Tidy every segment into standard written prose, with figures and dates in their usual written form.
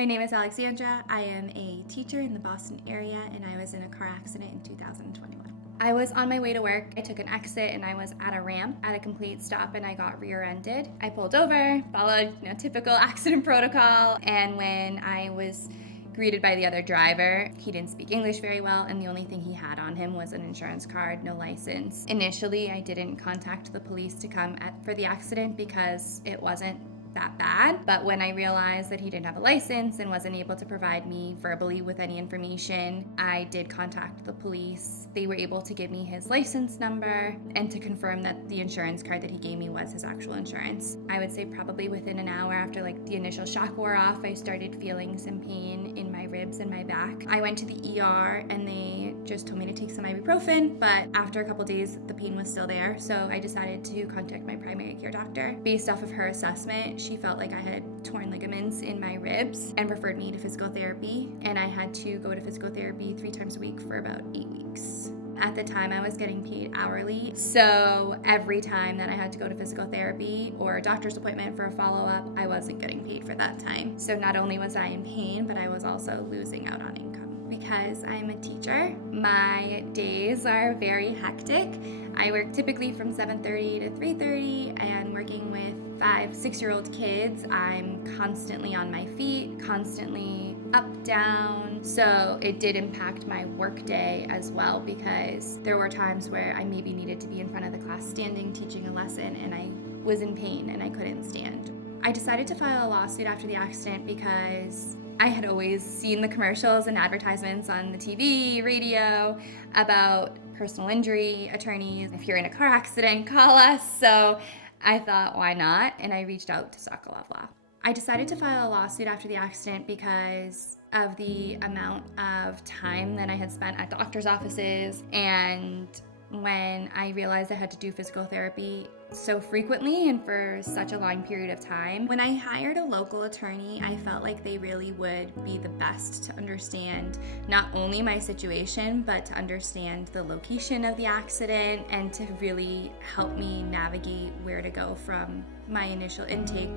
My name is Alexandra. I am a teacher in the Boston area, and I was in a car accident in 2021. I was on my way to work. I took an exit and I was at a ramp at a complete stop and I got rear-ended. I pulled over, followed typical accident protocol, and when I was greeted by the other driver, he didn't speak English very well, and the only thing he had on him was an insurance card, no license. Initially, I didn't contact the police to come for the accident because it wasn't that bad, but when I realized that he didn't have a license and wasn't able to provide me verbally with any information, I did contact the police. They were able to give me his license number and to confirm that the insurance card that he gave me was his actual insurance. I would say probably within an hour after the initial shock wore off, I started feeling some pain in my ribs and my back. I went to the ER and they just told me to take some ibuprofen, but after a couple days the pain was still there, so I decided to contact my primary care doctor. Based off of her assessment, she felt like I had torn ligaments in my ribs and referred me to physical therapy, and I had to go to physical therapy 3 times a week for about 8 weeks. At the time, I was getting paid hourly, so every time that I had to go to physical therapy or a doctor's appointment for a follow-up, I wasn't getting paid for that time. So not only was I in pain, but I was also losing out on income. Because I'm a teacher, my days are very hectic. I work typically from 7:30 to 3:30, and working with 5, 6-year-old kids, I'm constantly on my feet, constantly up, down. So it did impact my work day as well, because there were times where I maybe needed to be in front of the class standing, teaching a lesson, and I was in pain and I couldn't stand. I decided to file a lawsuit after the accident because I had always seen the commercials and advertisements on the TV, radio about personal injury attorneys. If you're in a car accident, call us. So I thought, why not? And I reached out to Sokolove Law. I decided to file a lawsuit after the accident because of the amount of time that I had spent at doctor's offices, and when I realized I had to do physical therapy so frequently and for such a long period of time. When I hired a local attorney, I felt like they really would be the best to understand not only my situation, but to understand the location of the accident and to really help me navigate where to go from my initial intake,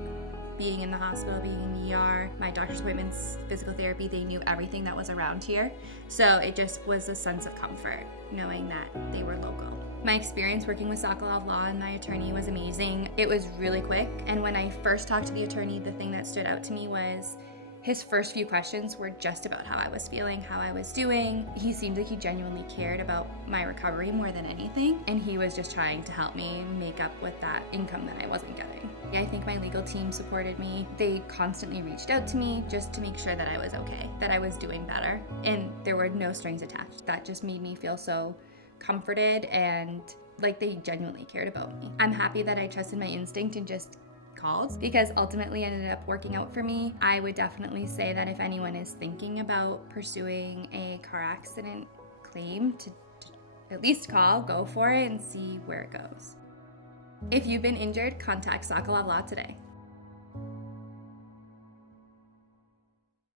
being in the hospital, being in the ER, my doctor's appointments, physical therapy. They knew everything that was around here. So it just was a sense of comfort knowing that they were local. My experience working with Sokolove Law and my attorney was amazing. It was really quick, and when I first talked to the attorney, the thing that stood out to me was his first few questions were just about how I was feeling, how I was doing. He seemed like he genuinely cared about my recovery more than anything, and he was just trying to help me make up with that income that I wasn't getting. I think my legal team supported me. They constantly reached out to me just to make sure that I was okay, that I was doing better, and there were no strings attached. That just made me feel so comforted and like they genuinely cared about me. I'm happy that I trusted my instinct and just called, because ultimately it ended up working out for me. I would definitely say that if anyone is thinking about pursuing a car accident claim, to at least call, go for it, and see where it goes. If you've been injured, contact Sokolove Law today.